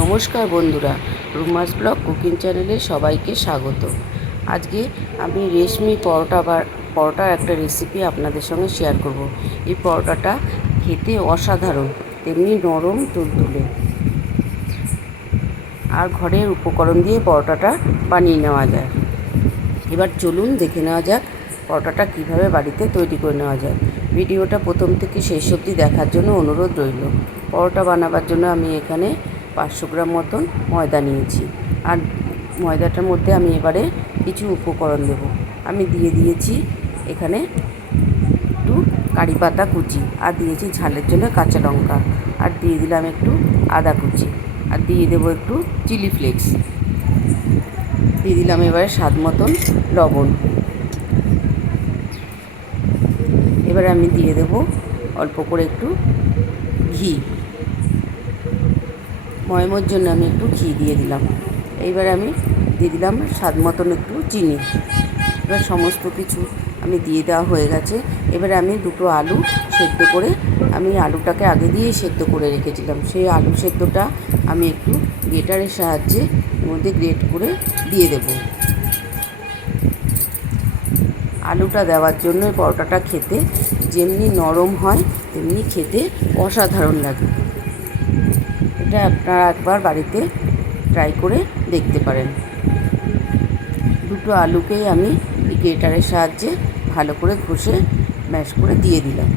নমস্কার বন্ধুরা, রুমাস blog cooking চ্যানেলে সবাইকে স্বাগত। আজকে আমি রেশমি পরোটার একটা রেসিপি আপনাদের সঙ্গে শেয়ার করব। এই পরোটাটা খেতে অসাধারণ, তেমনি নরম তুলতুলে। আর ঘরের উপকরণ দিয়ে পরোটাটা বানিয়ে নেওয়া যায়। এবার চলুন দেখে নেওয়া যাক পরোটাটা কীভাবে বাড়িতে তৈরি করে নেওয়া যায়। ভিডিওটা প্রথম থেকে শেষ অবধি দেখার জন্য অনুরোধ রইল। পরোটা বানাবার জন্য আমি এখানে 500 গ্রাম মতন ময়দা নিয়েছি। আর ময়দাটার মধ্যে আমি এবারে কিছু উপকরণ দেব। আমি দিয়ে দিয়েছি এখানে একটু কারি পাতা কুচি, আর দিয়েছি ঝালের জন্য কাঁচা লঙ্কা, আর দিয়ে দিলাম একটু আদা কুচি, আর দিয়ে দেবো একটু চিলি ফ্লেক্স, দিয়ে দিলাম এবারে স্বাদ মতন লবণ। এবারে আমি দিয়ে দেব অল্প করে একটু ঘি, ময়মের জন্য আমি একটু ঘি দিয়ে দিলাম। এইবারে আমি দিয়ে দিলাম স্বাদ মতন একটু চিনি। এবার সমস্ত কিছু আমি দিয়ে দেওয়া হয়ে গেছে। এবারে আমি দুটো আলু সেদ্ধ করে, আমি আলুটাকে আগে দিয়েই সেদ্ধ করে রেখেছিলাম, সেই আলু সেদ্ধটা আমি একটু গ্রেটারের সাহায্যে এর মধ্যে গ্রেট করে দিয়ে দেব। আলুটা দেওয়ার জন্য পরোটাটা খেতে যেমনি নরম হয় তেমনি খেতে অসাধারণ লাগে। এটা আপনারা একবার বাড়িতে ট্রাই করে দেখতে পারেন। দুটো আলুকেই আমি গ্রেটারের সাহায্যে ভালো করে ঘষে ম্যাশ করে দিয়ে দিলাম।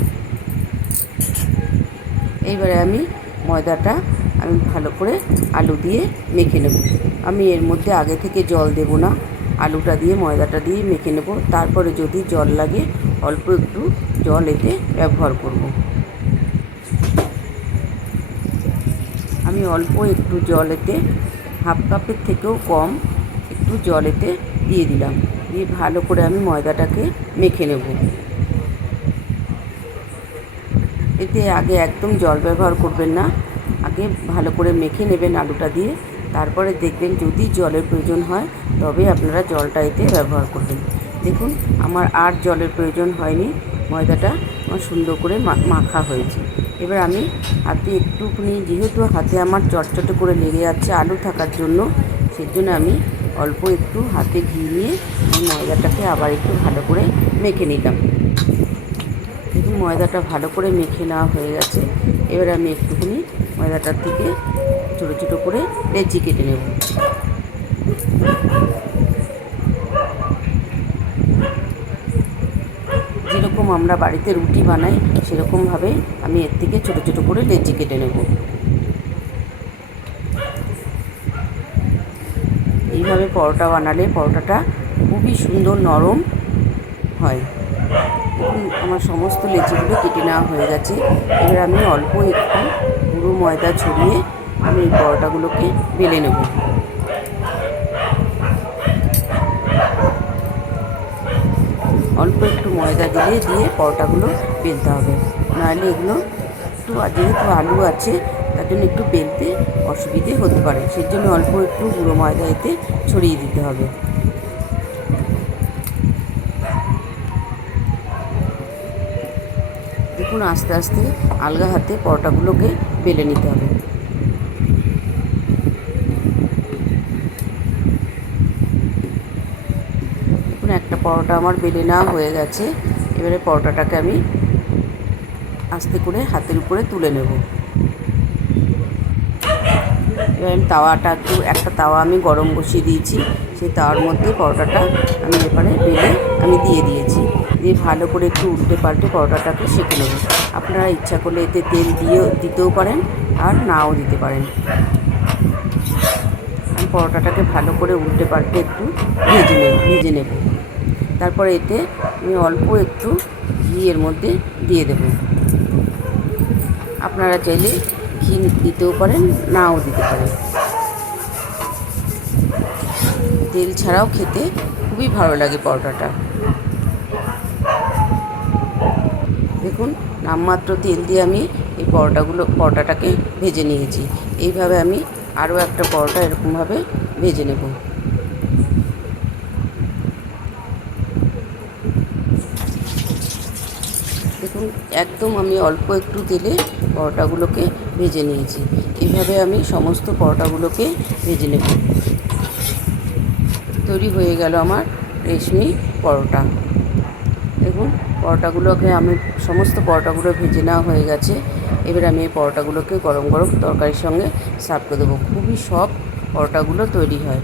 এইবারে আমি ময়দাটা আমি ভালো করে আলু দিয়ে মেখে নেব। আমি এর মধ্যে আগে থেকে জল দেব না, আলুটা দিয়ে ময়দাটা দিয়ে মেখে নেব। তারপরে যদি জল লাগে অল্প একটু জল এতে ব্যবহার করব। আমি অল্প একটু জল এতে, হাফ কাপের থেকেও কম একটু জল এতে দিয়ে দিলাম। দিয়ে ভালো করে আমি ময়দাটাকে মেখে নেব। এতে আগে একদম জল ব্যবহার করবেন না, আগে ভালো করে মেখে নেবেন আলুটা দিয়ে। তারপরে দেখবেন যদি জলের প্রয়োজন হয় তবে আপনারা জলটা এতে ব্যবহার করবেন। দেখুন আমার আর জলের প্রয়োজন হয়নি, ময়দাটা আমার সুন্দর করে মাখা হয়েছে। এবার আমি হাতে একটুখানি, যেহেতু হাতে আমার চটচটে করে লেগে যাচ্ছে আলু থাকার জন্য, সেজন্য আমি অল্প একটু হাতে ঘি নিয়ে ময়দাটাকে আবার একটু ভালো করে মেখে নিলাম। দেখুন ময়দাটা ভালো করে মেখে নেওয়া হয়ে গেছে। এবার আমি একটুখানি ময়দাটার থেকে ছোটো ছোটো করে লেচি কেটে নেব। যেরকম আমরা বাড়িতে রুটি বানাই সেরকমভাবে আমি এর থেকে ছোটো ছোটো করে লেচি কেটে নেব। এইভাবে পরোটা বানালে পরোটাটা খুবই সুন্দর নরম হয়। দেখুন আমার সমস্ত লেচিগুলো কেটে নেওয়া হয়ে গেছে। এবার আমি অল্প একটু গুঁড়ো ময়দা ছড়িয়ে আমি এই পরোটাগুলোকে বেলে নেব। অল্প একটু ময়দা দিয়ে পরোটাগুলো বেলতে হবে, নাহলে এগুলো একটু, যেহেতু আলু আছে তার জন্য একটু বেলতে অসুবিধে হতে পারে, সেই জন্য অল্প একটু গুঁড়ো ময়দা এতে ছড়িয়ে দিতে হবে। দেখুন আস্তে আস্তে আলগা হাতে পরোটাগুলোকে বেলে নিতে হবে। দেখুন একটা পরোটা আমার বেলে নেওয়া হয়ে গেছে। এবারে পরোটাটাকে আমি আস্তে করে হাতের উপরে তুলে নেব। এবার আমি একটা তাওয়া আমি গরম বসিয়ে দিয়েছি, সেই তাওয়ার মধ্যে পরোটাটা আমি এবারে বেলে আমি দিয়ে দিয়েছি। দিয়ে ভালো করে একটু উল্টে পাল্টে পরোটাটাকে সেঁকে নেব। আপনারা ইচ্ছা করলে এতে তেল দিতেও পারেন আর নাও দিতে পারেন। আমি পরোটাটাকে ভালো করে উল্টে পাল্টে একটু ভেজে নেব। তারপরে এতে আমি অল্প একটু ঘি এর মধ্যে দিয়ে দেব। আপনারা চাইলে ঘি দিতেও পারেন, নাও দিতে পারেন। তেল ছাড়াও খেতে খুবই ভালো লাগে পরোটাটা। দেখুন নামমাত্র তেল দিয়ে আমি এই পরোটাটাকে ভেজে নিয়েছি। এইভাবে আমি আরও একটা পরোটা এরকমভাবে ভেজে নেব। দেখুন একদম আমি অল্প একটু তেলে পরোটাগুলোকে ভেজে নিয়েছি। এইভাবে আমি সমস্ত পরোটাগুলোকে ভেজে নেব। তৈরি হয়ে গেল আমার রেশমি পরোটা। দেখুন পরোটাগুলোকে আমি সমস্ত পরোটাগুলো ভেজে নেওয়া হয়ে গেছে। এবার আমি এই পরোটাগুলোকে গরম গরম তরকারির সঙ্গে সার্ভ করে দেবো। খুবই সফট পরোটাগুলো তৈরি হয়।